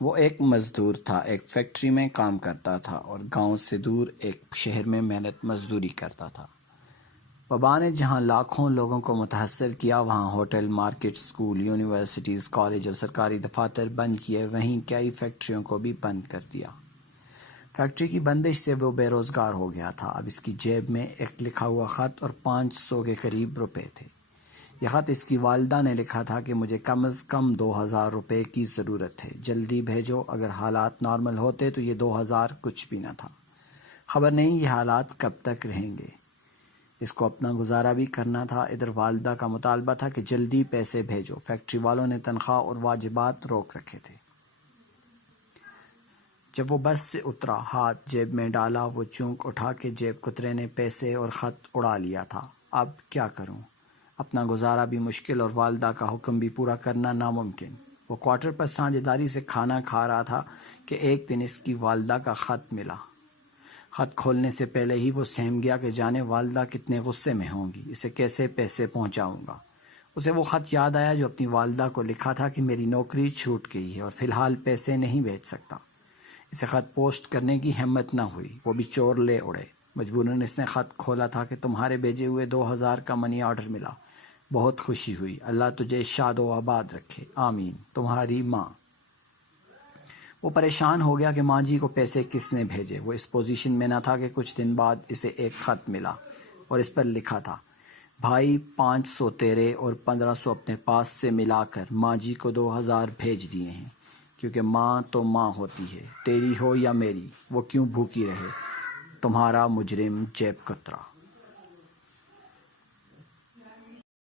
وہ ایک مزدور تھا، ایک فیکٹری میں کام کرتا تھا اور گاؤں سے دور ایک شہر میں محنت مزدوری کرتا تھا۔ وبا نے جہاں لاکھوں لوگوں کو متاثر کیا، وہاں hotel, market, school, universities, college اور سرکاری دفاتر بند کیے، وہیں کئی فیکٹریوں کو بھی بند کر دیا۔ فیکٹری کی بندش سے وہ بے روزگار ہو گیا تھا۔ اب اس کی جیب میں ایک لکھا ہوا خط اور 500 کے قریب روپے تھے۔ یہ خط اس کی والدہ نے لکھا تھا کہ مجھے کم از کم 2000 روپے کی ضرورت ہے، جلدی بھیجو، اگر حالات نارمل ہوتے تو یہ 2000 کچھ بھی نہ تھا۔ خبر نہیں یہ حالات کب تک رہیں گے۔ اس کو اپنا گزارا بھی کرنا تھا۔ ادھر والدہ کا مطالبہ تھا کہ جلدی پیسے بھیجو۔ فیکٹری والوں نے تنخواہ اور واجبات روک رکھے تھے۔ جب وہ بس سے اترا، ہاتھ جیب میں ڈالا، وہ چونک اٹھا کہ جیب کترے نے پیسے اور خط اڑا لیا تھا۔ اب کیا کروں؟ اپنا گزارا بھی مشکل اور والدہ کا حکم بھی پورا کرنا ناممکن۔ وہ کوارٹر پر سانجھ داری سے کھانا کھا رہا تھا کہ ایک دن اس کی والدہ کا خط ملا۔ خط کھولنے سے پہلے ہی وہ سہم گیا کہ جانے والدہ کتنے غصے میں ہوں گی، اسے کیسے پیسے پہنچاؤں گا۔ اسے وہ خط یاد آیا جو اپنی والدہ کو لکھا تھا کہ میری نوکری چھوٹ گئی ہے اور فی الحال پیسے نہیں بھیج سکتا۔ اسے خط پوسٹ کرنے کی ہمت نہ ہوئی، وہ بھی چور لے اڑے۔ مجبوراً اس نے خط کھولا تھا کہ تمہارے بھیجے ہوئے 2000 کا منی آرڈر ملا، بہت خوشی ہوئی، اللہ تجھے شاد و آباد رکھے، آمین، تمہاری ماں۔ وہ پریشان ہو گیا کہ ماں جی کو پیسے کس نے بھیجے۔ وہ اس پوزیشن میں نہ تھا کہ کچھ دن بعد اسے ایک خط ملا اور اس پر لکھا تھا، بھائی 500 تیرے اور 1500 اپنے پاس سے ملا کر ماں جی کو 2000 بھیج دیے ہیں، کیونکہ ماں تو ماں ہوتی ہے، تیری ہو یا میری، وہ کیوں بھوکی رہے، تمہارا مجرم جیب کترا۔